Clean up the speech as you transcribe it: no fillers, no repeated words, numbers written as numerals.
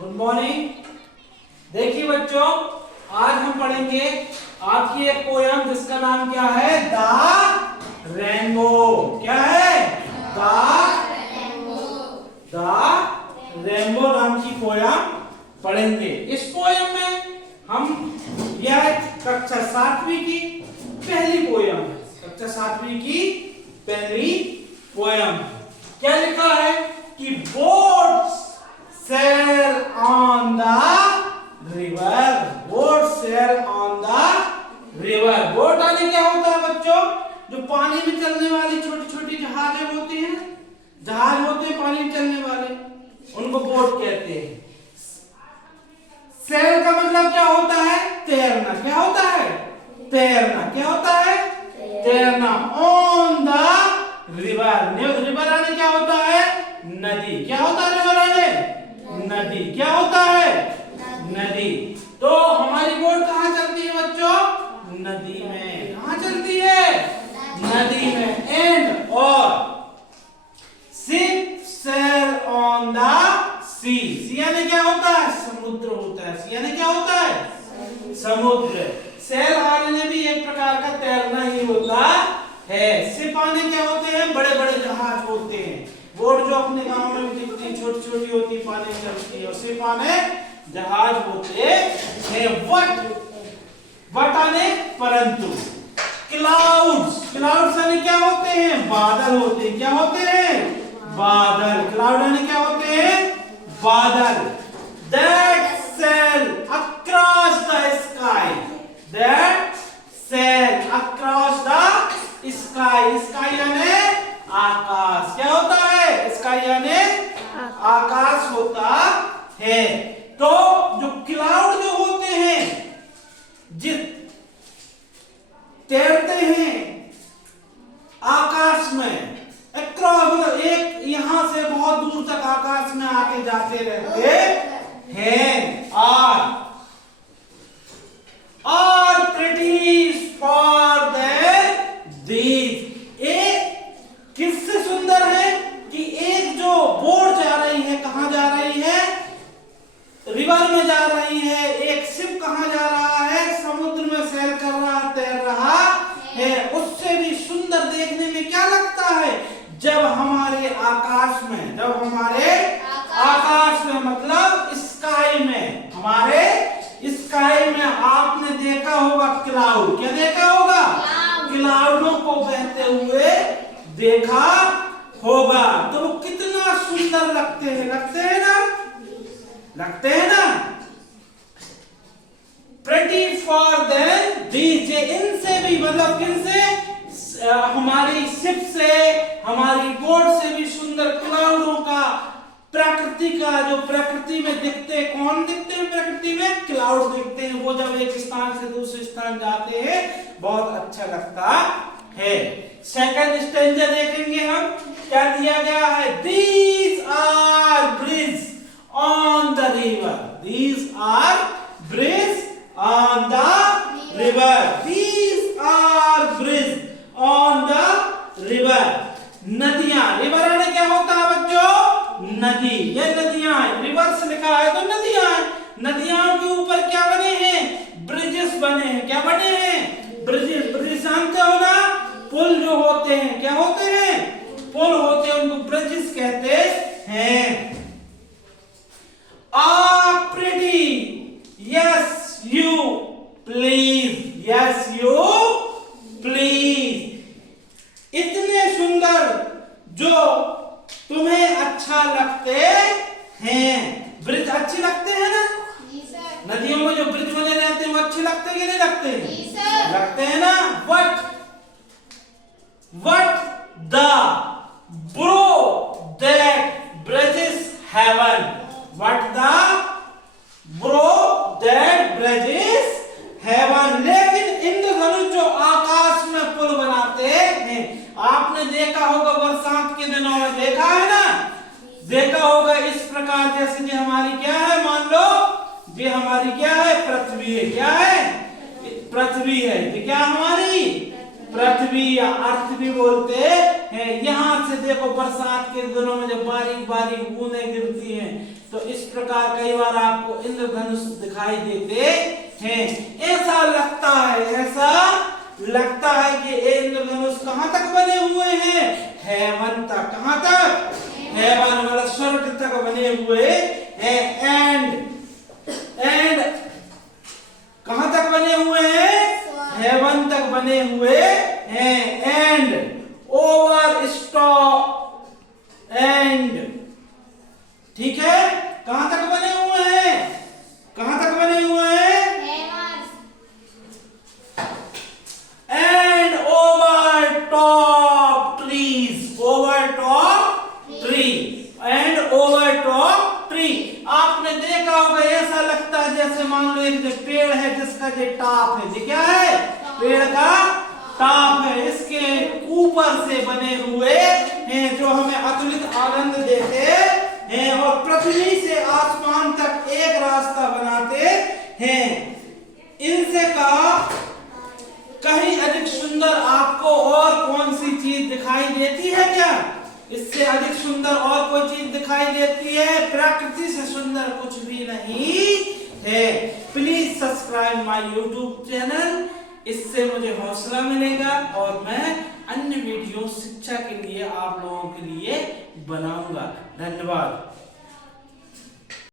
Good morning. देखिए बच्चों, आज हम पढ़ेंगे आपकी एक पोयम जिसका नाम क्या है? The rainbow. क्या है? द रेनबो नाम की पोयम पढ़ेंगे। इस पोयम में हम यह कक्षा 7वीं की पहली पोयम है। कक्षा 7वीं की पहली पोयम। क्या लिखा है कि boats sail on the river. Boat sail on the river. Boat आने क्या होता है बच्चों? जो पानी में चलने वाली छोटी छोटी जहाजें होती हैं, जहाज होते हैं पानी में चलने वाले, उनको बोट कहते हैं। सेल का मतलब क्या होता है? तैरना। क्या होता है? तैरना। क्या होता है? तैरना। On the river. रिवर आने क्या होता है? नदी। क्या होता है रिवर आने? नदी। क्या होता है? नदी। तो हमारी बोट कहाँ चलती है बच्चों? नदी में। कहाँ चलती है? नदी में। एंड और शिप सेल ऑन द सी। सी यानी क्या होता है? समुद्र होता है। सी यानी क्या होता है? समुद्र। सेल आने भी एक प्रकार का तैरना ही होता है। शिप आने क्या होते हैं? बड़े बड़े जहाज होते हैं। बोट जो अपने गांव में कितनी छोटी छोटी होती, पानी में चलती है, उसी पाने जहाज होते हैं। वट आने परंतु। क्लाउड्स। क्लाउड्स आने क्या होते हैं? बादल होते हैं। क्या होते हैं? बादल। क्लाउड आने क्या होते हैं? बादल। That sail across the sky. That sail across the sky. Sky यानी आकाश। क्या होता है? स्काई यानी आकाश होता है। तो जो क्लाउड जो होते हैं, जिस तैरते हैं आकाश में, अक्रॉस मतलब एक यहां से बहुत दूर तक आकाश में आके जाते रहते हैं। और प्रिटी फॉर दीज। किससे सुंदर है कि एक जो बोट जा रही है, कहां जा रही है? रिवर में जा रही है। एक शिप कहां जा रहा है? समुद्र में सैर कर रहा, तैर रहा है। उससे भी सुंदर देखने में क्या लगता है? जब हमारे आकाश में, जब हमारे आकाश में मतलब स्काई में, हमारे स्काई में आपने देखा होगा क्लाउड। क्या देखा होगा? क्लाउडों को बहते हुए देखा होगा। तो वो कितना सुंदर लगते हैं। लगते हैं ना? लगते हैं ना? Pretty for these. इनसे भी मतलब किनसे? हमारी शिप से, हमारी बोट से भी सुंदर क्लाउडों का, प्रकृति का, जो प्रकृति में दिखते, कौन दिखते हैं प्रकृति में? क्लाउड दिखते हैं। वो जब एक स्थान से दूसरे स्थान जाते हैं बहुत अच्छा लगता है। सेकंड स्टेंजा देखेंगे हम। क्या दिया गया है? These are bridges on the river. These are bridges on the river. These are bridges on the river. नदियां। रिवर आने क्या होता है बच्चों? नदी। ये नदियां है। रिवर से लिखा है तो नदियां है। नदियों के ऊपर क्या बने हैं? ब्रिजेस बने हैं। क्या बने हैं? ब्रिजेस। ब्रिजेस जानते हो ना? पुल जो होते हैं, क्या होते हैं? पुल होते हैं, उनको ब्रिजेस कहते हैं। Pretty. Yes you please. Yes you please. इतने सुंदर जो तुम्हें अच्छा लगते हैं। ब्रिज अच्छे लगते हैं ना? नदियों में जो ब्रिज बने रहते हैं वो अच्छे लगते हैं कि नहीं लगते? लगते हैं ना? What the bro that bridges heaven. What the bro that bridges heaven. लेकिन इंद्रधनुष जो आकाश में पुल बनाते हैं, आपने देखा होगा बरसात के दिनों में, देखा है ना? देखा होगा इस प्रकार, जैसे कि हमारी क्या है, मान लो ये हमारी क्या है? पृथ्वी है। क्या है? पृथ्वी है। ये क्या हमारी? पृथ्वी या अर्थ भी बोलते हैं। यहाँ से देखो बरसात के दिनों में जब बारीक बारीक बूंदें गिरती हैं, तो इस प्रकार कई बार आपको इंद्रधनुष दिखाई देते हैं। ऐसा लगता है कि ये इंद्रधनुष कहाँ तक बने हुए हैं? हेवन तक। कहाँ तक? हेवन मतलब स्वर्ग तक बने हुए हैं। एंड कहाँ तक बने हुए हैं? हेवन तक बने हुए हैं। एंड ओवर स्टॉप एंड, ठीक है, कहाँ तक बने हुए हैं? कहाँ तक बने हुए हैं? And over top trees, over top tree, and over top tree. आपने देखा होगा ऐसा लगता है जैसे मान लो एक पेड़ है जिसका जो टॉप है, ये क्या है? पेड़ का टॉप है, इसके ऊपर से बने हुए हैं जो हमें अतुलित आनंद देते हैं और पृथ्वी से आसमान तक एक रास्ता बनाते हैं। इनसे का कहीं अधिक सुंदर आपको और कौन सी चीज दिखाई देती है क्या? इससे अधिक सुंदर और कोई चीज दिखाई देती है? प्रकृति से सुंदर कुछ भी नहीं है। Please subscribe my YouTube channel, इससे मुझे हौसला मिलेगा और मैं अन्य वीडियो शिक्षा के लिए आप लोगों के लिए बनाऊंगा। धन्यवाद।